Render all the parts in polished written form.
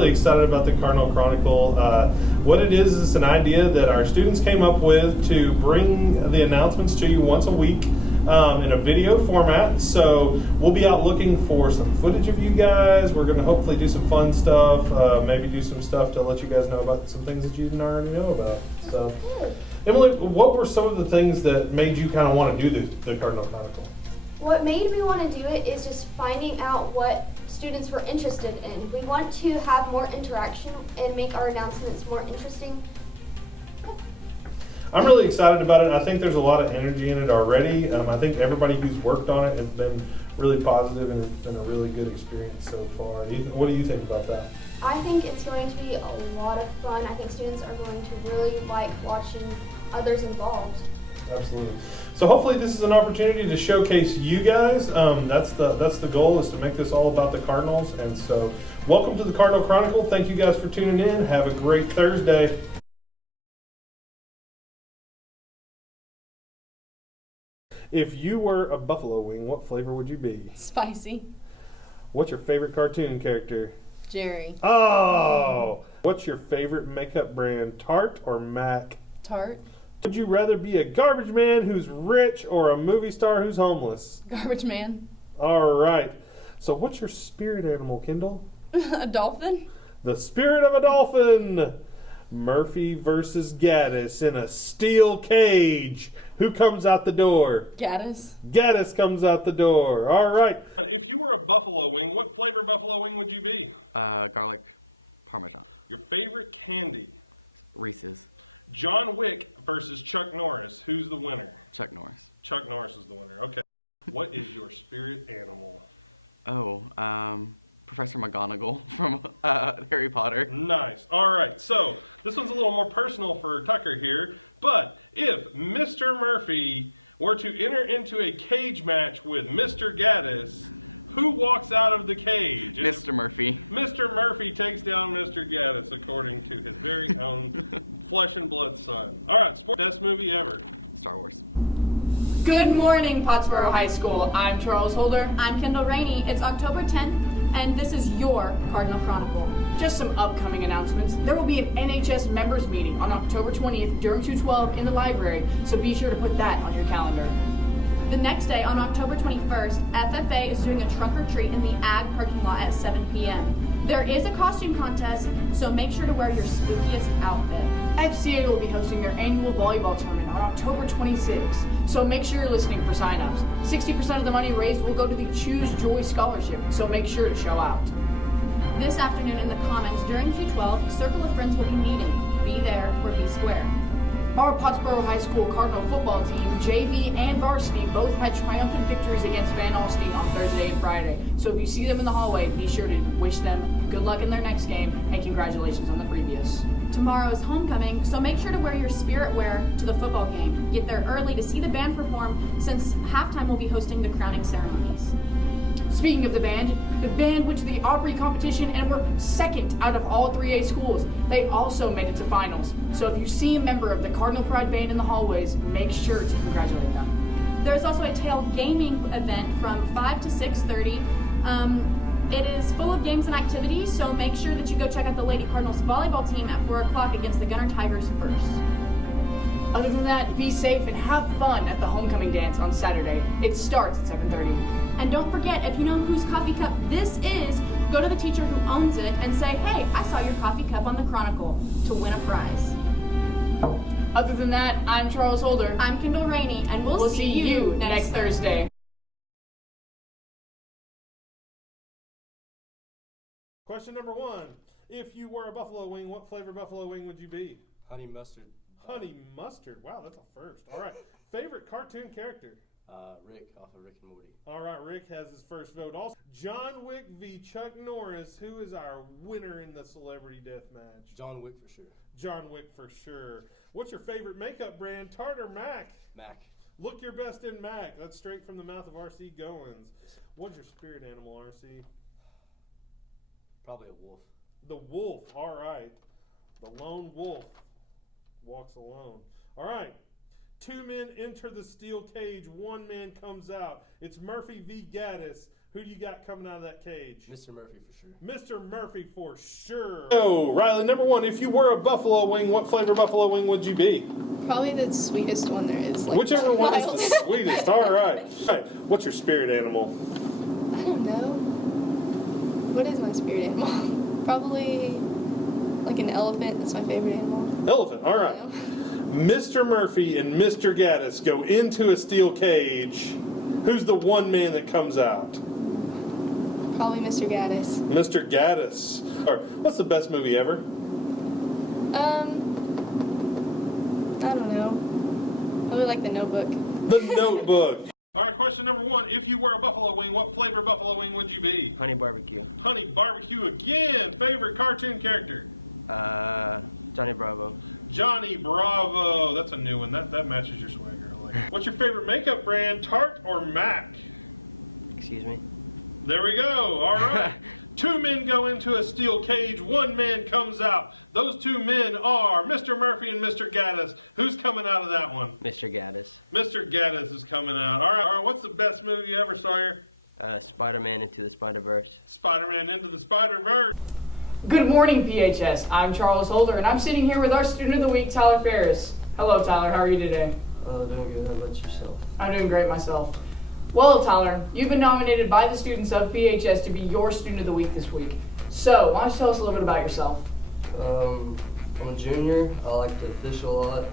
really excited about the Cardinal Chronicle. What it is an idea that our students came up with to bring the announcements to you once a week in a video format. So we'll be out looking for some footage of you guys. We're going to hopefully do some fun stuff, maybe do some stuff to let you guys know about some things that you didn't already know about. So, Emily, what were some of the things that made you kind of want to do the Cardinal Chronicle? What made me want to do it is just finding out what students were interested in. We want to have more interaction and make our announcements more interesting. I'm really excited about it. I think there's a lot of energy in it already. I think everybody who's worked on it has been really positive, and it's been a really good experience so far. What do you think about that? I think it's going to be a lot of fun. I think students are going to really like watching others involved. Absolutely. So hopefully this is an opportunity to showcase you guys. That's the goal, is to make this all about the Cardinals. And so welcome to the Cardinal Chronicle. Thank you guys for tuning in. Have a great Thursday. If you were a buffalo wing, what flavor would you be? Spicy. What's your favorite cartoon character? Jerry. Oh! What's your favorite makeup brand, Tarte or MAC? Tarte. Would you rather be a garbage man who's rich or a movie star who's homeless? Garbage man. All right. So what's your spirit animal, Kendall? A dolphin. The spirit of a dolphin. Murphy versus Gaddis in a steel cage. Who comes out the door? Gaddis. Gaddis comes out the door. All right. If you were a buffalo wing, what flavor buffalo wing would you be? Garlic parmesan. Your favorite candy? Reese's. John Wick versus Chuck Norris. Who's the winner? Chuck Norris. Chuck Norris is the winner. Okay. What is your spirit animal? Professor McGonagall from Harry Potter. Nice. All right. So this one's a little more personal for Tucker here. But if Mr. Murphy were to enter into a cage match with Mr. Gaddis, who walks out of the cage? Mr. Murphy. Mr. Murphy takes down Mr. Gaddis, according to his very own flesh and blood son. All right. Best movie ever. Star Wars. Good morning, Pottsboro High School. I'm Charles Holder. I'm Kendall Rainey. It's October 10th, and this is your Cardinal Chronicle. Just some upcoming announcements. There will be an NHS members meeting on October 20th during 2:12 in the library, so be sure to put that on your calendar. The next day, on October 21st, FFA is doing a trunk or treat in the Ag parking lot at 7 p.m. There is a costume contest, so make sure to wear your spookiest outfit. FCA will be hosting their annual volleyball tournament on October 26th, so make sure you're listening for signups. 60% of the money raised will go to the Choose Joy Scholarship, so make sure to show out. This afternoon in the Commons during G12, Circle of Friends will be meeting. Be there or be square. Our Pottsboro High School Cardinal football team, JV and varsity, both had triumphant victories against Van Alstyne on Thursday and Friday. So if you see them in the hallway, be sure to wish them good luck in their next game and congratulations on the previous. Tomorrow is homecoming, so make sure to wear your spirit wear to the football game. Get there early to see the band perform, since halftime will be hosting the crowning ceremonies. Speaking of the band went to the Aubrey competition and were second out of all 3A schools. They also made it to finals. So if you see a member of the Cardinal Pride band in the hallways, make sure to congratulate them. There's also a tail gaming event from 5 to 6:30. It is full of games and activities, so make sure that you go check out the Lady Cardinals volleyball team at 4 o'clock against the Gunner Tigers first. Other than that, be safe and have fun at the homecoming dance on Saturday. It starts at 7:30. And don't forget, if you know whose coffee cup this is, go to the teacher who owns it and say, hey, I saw your coffee cup on the Chronicle, to win a prize. Other than that, I'm Charles Holder. I'm Kendall Rainey, and we'll see you next Thursday. Question number 1. If you were a buffalo wing, what flavor buffalo wing would you be? Honey mustard. Honey mustard. Wow, that's a first. All right. Favorite cartoon character? Rick off of Rick and Morty. All right, Rick has his first vote. Also, John Wick v. Chuck Norris. Who is our winner in the celebrity death match? John Wick for sure. John Wick for sure. What's your favorite makeup brand, Tarte or MAC? Mac. Look your best in MAC. That's straight from the mouth of R.C. Goins. What's your spirit animal, R.C.? Probably a wolf. The wolf. All right. The lone wolf walks alone. All right. Two men enter the steel cage. One man comes out. It's Murphy v. Gaddis. Who do you got coming out of that cage? Mr. Murphy for sure. Mr. Murphy for sure. So, Riley, number one, if you were a buffalo wing, what flavor buffalo wing would you be? Probably the sweetest one there is. Like, Whichever one is the sweetest. All right. All right. What's your spirit animal? I don't know. What is my spirit animal? Probably like an elephant. That's my favorite animal. Elephant. All right. Mr. Murphy and Mr. Gaddis go into a steel cage. Who's the one man that comes out? Probably Mr. Gaddis. Mr. Gaddis. All right. What's the best movie ever? I don't know. Probably like The Notebook. The Notebook. All right, question number one. If you were a buffalo wing, what flavor buffalo wing would you be? Honey barbecue. Honey barbecue again. Favorite cartoon character? Johnny Bravo. Johnny Bravo. That's a new one. That matches your swagger. I like it. What's your favorite makeup brand? Tarte or MAC? Excuse me. There we go. All right. Two men go into a steel cage. One man comes out. Those two men are Mr. Murphy and Mr. Gaddis. Who's coming out of that one? Mr. Gaddis. Mr. Gaddis is coming out. All right. All right. What's the best movie ever, Sawyer? Spider-Man Into the Spider-Verse. Spider-Man Into the Spider-Verse. Good morning, PHS. I'm Charles Holder, and I'm sitting here with our student of the week, Tyler Ferris. Hello, Tyler. How are you today? Doing good. How about yourself? I'm doing great myself. Well, Tyler, you've been nominated by the students of PHS to be your student of the week this week. So, why don't you tell us a little bit about yourself? I'm a junior. I like to fish a lot.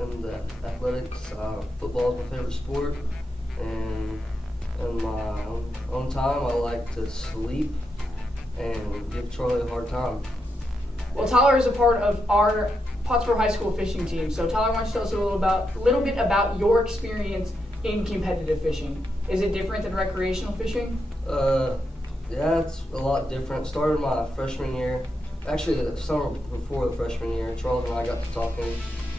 In the athletics. Football is my favorite sport. And in my own time, I like to sleep and give Charlie a hard time. Well, Tyler is a part of our Pottsboro High School fishing team. So, Tyler, why don't you tell us a little bit about your experience in competitive fishing? Is it different than recreational fishing? Yeah, it's a lot different. Started my freshman year. Actually, the summer before the freshman year, Charles and I got to talking,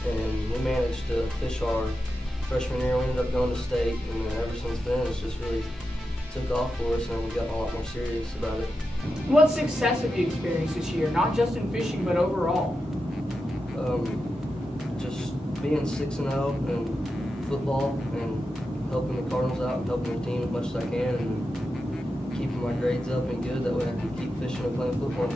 and we managed to fish our freshman year. We ended up going to state, and then ever since then, it's just really took off for us, and we've gotten a lot more serious about it. What success have you experienced this year, not just in fishing, but overall? Just being 6-0 in football and helping the Cardinals out and helping the team as much as I can and keeping my grades up and good. That way I can keep fishing and playing football.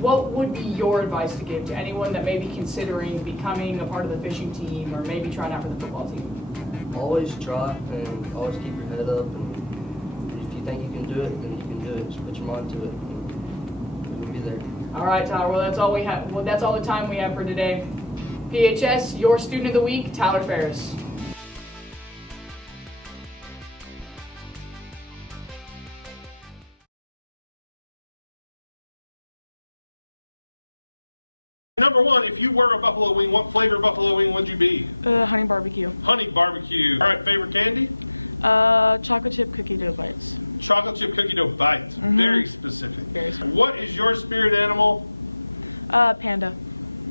What would be your advice to give to anyone that may be considering becoming a part of the fishing team or maybe trying out for the football team? Always try and always keep your head up. And if you think you can do it, then you can do it. Just put your mind to it and you'll be there. All right, Tyler. Well, that's all we have. Well, that's all the time we have for today. PHS, your student of the week, Tyler Ferris. Number one, if you were a buffalo wing, what flavor buffalo wing would you be? Honey barbecue. Honey barbecue. All right, favorite candy? Chocolate chip cookie dough bites. Chocolate chip cookie dough bites. Very specific. Very specific. What is your spirit animal? Panda.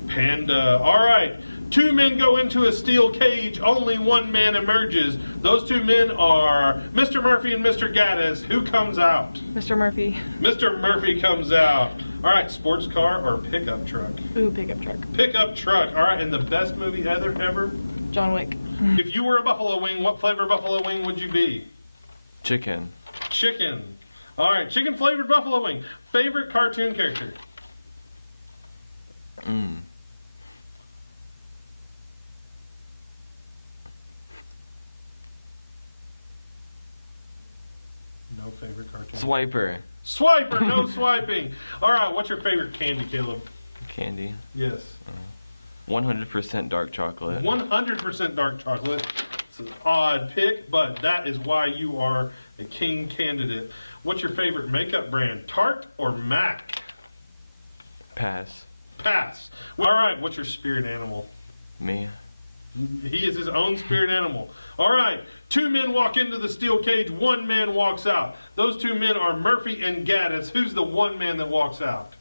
Panda. All right. Two men go into a steel cage. Only one man emerges. Those two men are Mr. Murphy and Mr. Gaddis. Who comes out? Mr. Murphy. Mr. Murphy comes out. All right. Sports car or pickup truck? Ooh, pickup truck. Pickup truck. All right. And the best movie ever? John Wick. If you were a buffalo wing, what flavor buffalo wing would you be? Chicken. Chicken. All right. Chicken flavored buffalo wing. Favorite cartoon character? No favorite cartoon. Swiper. Swiper, no swiping. All right, what's your favorite candy, Caleb? Candy. Yes. 100% dark chocolate. 100% dark chocolate. It's an odd pick, but that is why you are a king candidate. What's your favorite makeup brand, Tarte or MAC? Pass. Pass. All right, what's your spirit animal? Me. He is his own spirit animal. All right, two men walk into the steel cage, one man walks out. Those two men are Murphy and Gaddis. Who's the one man that walks out?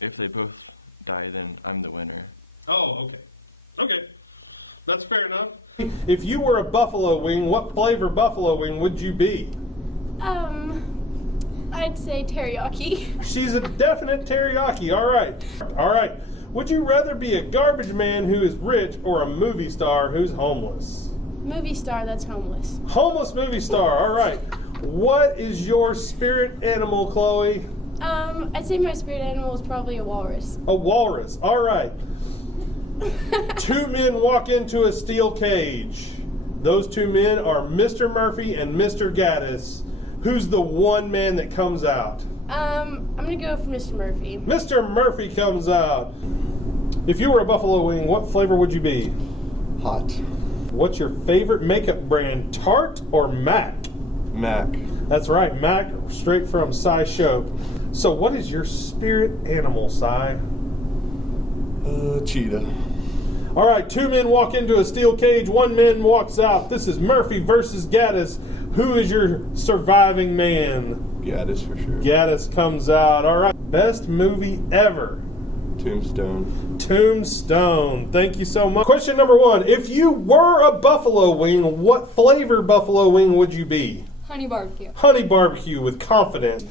If they both die, then I'm the winner. Oh, okay. Okay. That's fair enough. If you were a buffalo wing, what flavor buffalo wing would you be? I'd say teriyaki. She's a definite teriyaki. All right. All right. Would you rather be a garbage man who is rich or a movie star who's homeless? Movie star that's homeless. Homeless movie star, all right. What is your spirit animal, Chloe? I'd say my spirit animal is probably a walrus. A walrus, all right. Two men walk into a steel cage. Those two men are Mr. Murphy and Mr. Gaddis. Who's the one man that comes out? I'm gonna go with Mr. Murphy. Mr. Murphy comes out. If you were a buffalo wing, what flavor would you be? Hot. What's your favorite makeup brand, Tarte or MAC? Mac. That's right, MAC, straight from Cy Shope. So what is your spirit animal, Cy? Cheetah. All right, two men walk into a steel cage, one man walks out. This is Murphy versus Gaddis. Who is your surviving man? Gaddis for sure. Gaddis comes out. All right, best movie ever. Tombstone. Tombstone. Thank you so much. Question number 1. If you were a buffalo wing, what flavor buffalo wing would you be? Honey barbecue. Honey barbecue with confidence.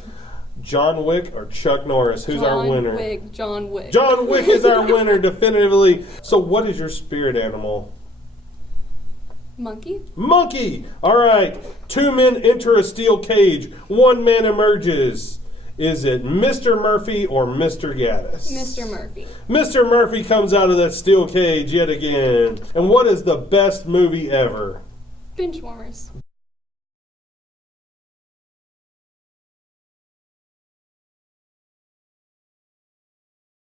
John Wick or Chuck Norris? Who's our winner? John Wick. John Wick is our winner, definitively. So what is your spirit animal? Monkey. Monkey. All right. Two men enter a steel cage. One man emerges. Is it Mr. Murphy or Mr. Gaddis? Mr. Murphy. Mr. Murphy comes out of that steel cage yet again. And what is the best movie ever? Benchwarmers.